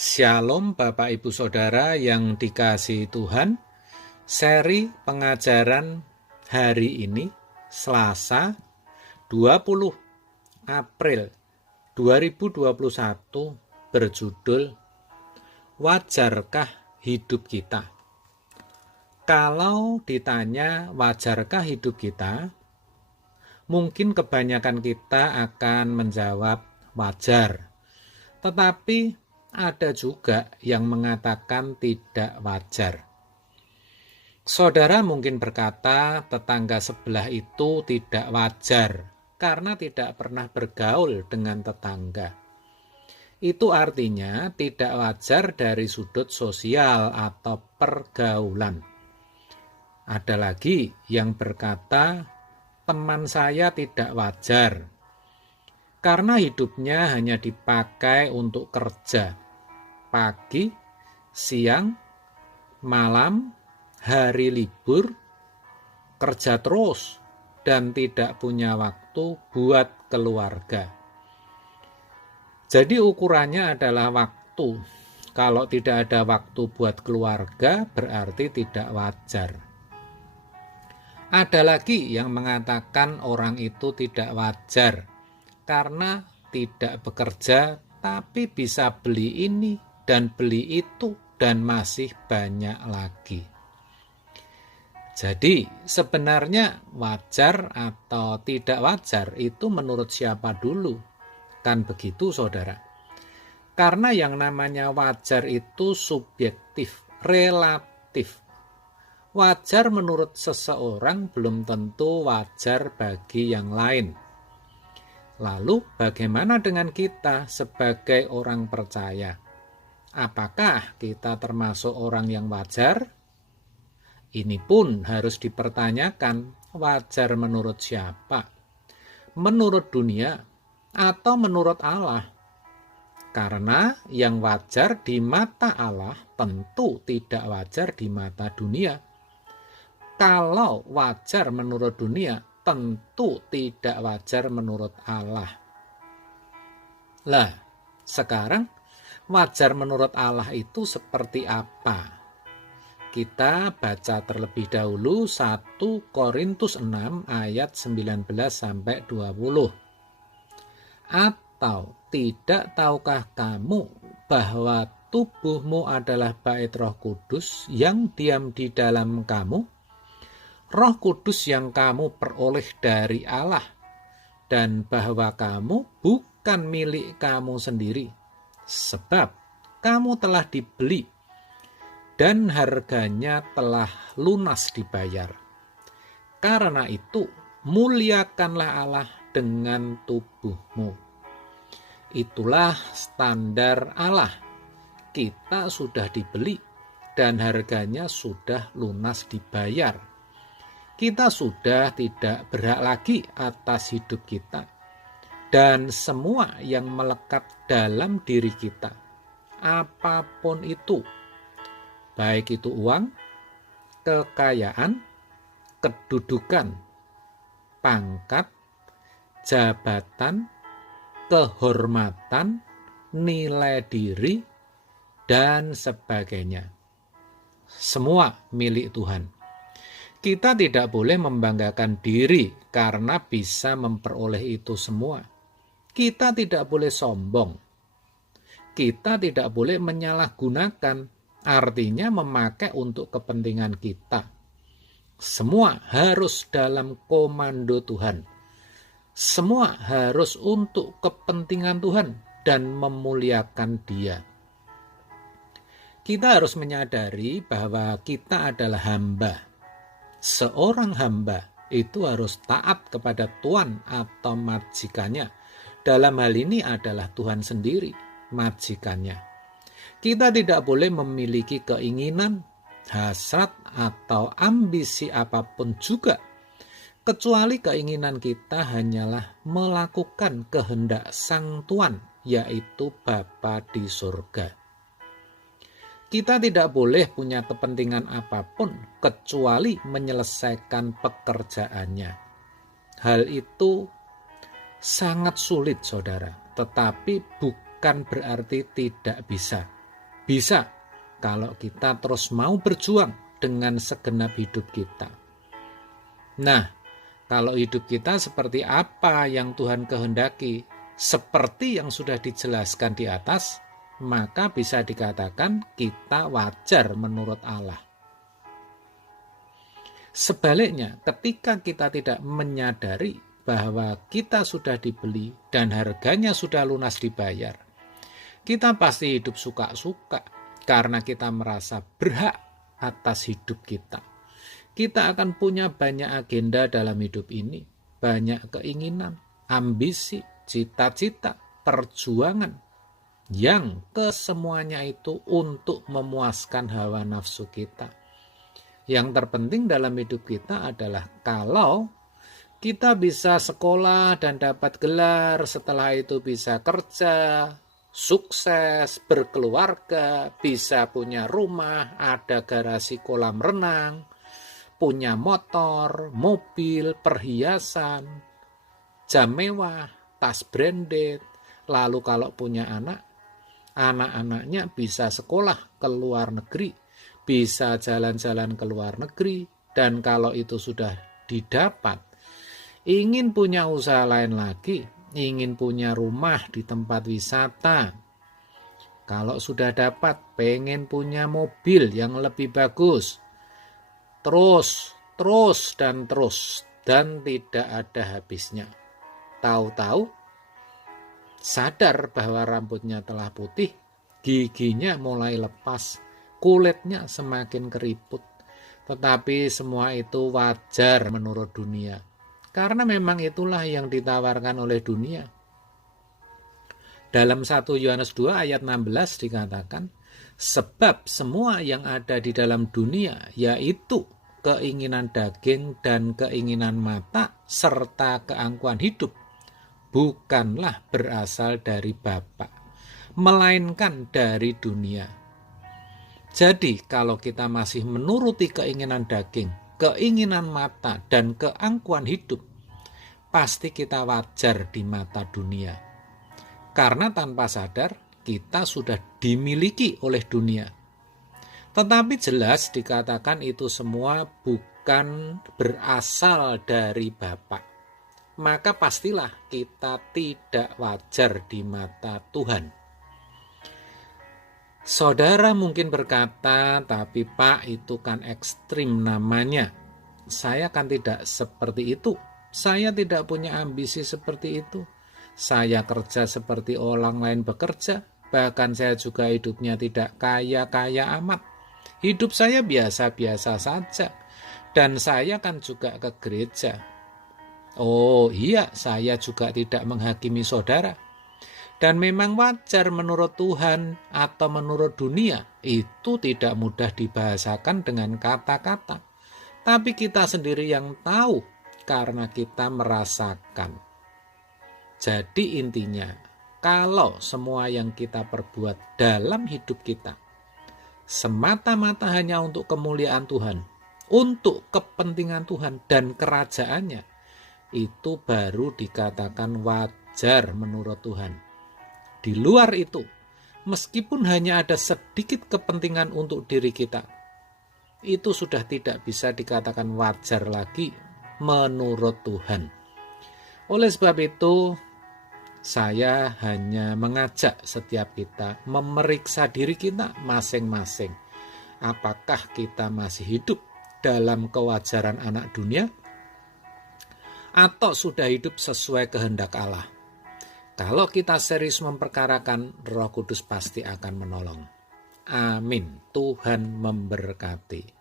Shalom Bapak Ibu Saudara yang dikasihi Tuhan. Seri pengajaran hari ini Selasa 20 April 2021 berjudul Wajarkah hidup kita? Kalau ditanya wajarkah hidup kita, mungkin kebanyakan kita akan menjawab wajar. Tetapi ada juga yang mengatakan tidak wajar. Saudara mungkin berkata tetangga sebelah itu tidak wajar karena tidak pernah bergaul dengan tetangga. Itu artinya tidak wajar dari sudut sosial atau pergaulan. Ada lagi yang berkata teman saya tidak wajar karena hidupnya hanya dipakai untuk kerja, pagi, siang, malam, hari libur, kerja terus, dan tidak punya waktu buat keluarga. Jadi ukurannya adalah waktu. Kalau tidak ada waktu buat keluarga, berarti tidak wajar. Ada lagi yang mengatakan orang itu tidak wajar karena tidak bekerja tapi bisa beli ini dan beli itu dan masih banyak lagi. Jadi sebenarnya wajar atau tidak wajar itu menurut siapa dulu? Kan begitu saudara. Karena yang namanya wajar itu subjektif, relatif. Wajar menurut seseorang belum tentu wajar bagi yang lain. Lalu bagaimana dengan kita sebagai orang percaya? Apakah kita termasuk orang yang wajar? Ini pun harus dipertanyakan, wajar menurut siapa? Menurut dunia atau menurut Allah? Karena yang wajar di mata Allah tentu tidak wajar di mata dunia. Kalau wajar menurut dunia, tentu tidak wajar menurut Allah. Lah, sekarang wajar menurut Allah itu seperti apa? Kita baca terlebih dahulu 1 Korintus 6 ayat 19 sampai 20. Atau tidak tahukah kamu bahwa tubuhmu adalah bait Roh Kudus yang diam di dalam kamu? Roh Kudus yang kamu peroleh dari Allah, dan bahwa kamu bukan milik kamu sendiri, sebab kamu telah dibeli, dan harganya telah lunas dibayar. Karena itu, muliakanlah Allah dengan tubuhmu. Itulah standar Allah. Kita sudah dibeli, dan harganya sudah lunas dibayar. Kita sudah tidak berhak lagi atas hidup kita dan semua yang melekat dalam diri kita, apapun itu, baik itu uang, kekayaan, kedudukan, pangkat, jabatan, kehormatan, nilai diri, dan sebagainya. Semua milik Tuhan. Kita tidak boleh membanggakan diri karena bisa memperoleh itu semua. Kita tidak boleh sombong. Kita tidak boleh menyalahgunakan, artinya memakai untuk kepentingan kita. Semua harus dalam komando Tuhan. Semua harus untuk kepentingan Tuhan dan memuliakan Dia. Kita harus menyadari bahwa kita adalah hamba. Seorang hamba itu harus taat kepada tuan atau majikannya. Dalam hal ini adalah Tuhan sendiri, majikannya. Kita tidak boleh memiliki keinginan, hasrat, atau ambisi apapun juga, kecuali keinginan kita hanyalah melakukan kehendak Sang Tuan, yaitu Bapa di surga. Kita tidak boleh punya kepentingan apapun kecuali menyelesaikan pekerjaannya. Hal itu sangat sulit, saudara, tetapi bukan berarti tidak bisa. Bisa kalau kita terus mau berjuang dengan segenap hidup kita. Nah, kalau hidup kita seperti apa yang Tuhan kehendaki, seperti yang sudah dijelaskan di atas, maka bisa dikatakan kita wajar menurut Allah. Sebaliknya, ketika kita tidak menyadari bahwa kita sudah dibeli dan harganya sudah lunas dibayar, kita pasti hidup suka-suka karena kita merasa berhak atas hidup kita. Kita akan punya banyak agenda dalam hidup ini, banyak keinginan, ambisi, cita-cita, perjuangan, yang kesemuanya itu untuk memuaskan hawa nafsu kita. Yang terpenting dalam hidup kita adalah kalau kita bisa sekolah dan dapat gelar, setelah itu bisa kerja, sukses, berkeluarga, bisa punya rumah, ada garasi kolam renang, punya motor, mobil, perhiasan, jam mewah, tas branded. Lalu kalau punya anak-anaknya bisa sekolah ke luar negeri, bisa jalan-jalan ke luar negeri, dan kalau itu sudah didapat, ingin punya usaha lain lagi, ingin punya rumah di tempat wisata. Kalau sudah dapat, pengen punya mobil yang lebih bagus. Terus, dan tidak ada habisnya. Tahu-tahu, sadar bahwa rambutnya telah putih, giginya mulai lepas, kulitnya semakin keriput. Tetapi semua itu wajar menurut dunia. Karena memang itulah yang ditawarkan oleh dunia. Dalam 1 Yohanes 2 ayat 16 dikatakan, sebab semua yang ada di dalam dunia, yaitu keinginan daging dan keinginan mata, serta keangkuhan hidup, bukanlah berasal dari Bapa, melainkan dari dunia. Jadi kalau kita masih menuruti keinginan daging, keinginan mata, dan keangkuhan hidup, pasti kita wajar di mata dunia. Karena tanpa sadar, kita sudah dimiliki oleh dunia. Tetapi jelas dikatakan itu semua bukan berasal dari Bapa. Maka pastilah kita tidak wajar di mata Tuhan. Saudara mungkin berkata, tapi Pak, itu kan ekstrim namanya. Saya kan tidak seperti itu. Saya tidak punya ambisi seperti itu. Saya kerja seperti orang lain bekerja. Bahkan saya juga hidupnya tidak kaya-kaya amat. Hidup saya biasa-biasa saja. Dan saya kan juga ke gereja. Oh iya, saya juga tidak menghakimi saudara. Dan memang wajar menurut Tuhan atau menurut dunia, itu tidak mudah dibahasakan dengan kata-kata. Tapi kita sendiri yang tahu karena kita merasakan. Jadi intinya, kalau semua yang kita perbuat dalam hidup kita semata-mata hanya untuk kemuliaan Tuhan, untuk kepentingan Tuhan dan kerajaannya, itu baru dikatakan wajar menurut Tuhan. Di luar itu, meskipun hanya ada sedikit kepentingan untuk diri kita, itu sudah tidak bisa dikatakan wajar lagi menurut Tuhan. Oleh sebab itu, saya hanya mengajak setiap kita memeriksa diri kita masing-masing. Apakah kita masih hidup dalam kewajaran anak dunia atau sudah hidup sesuai kehendak Allah? Kalau kita serius memperkarakan, Roh Kudus pasti akan menolong. Amin. Tuhan memberkati.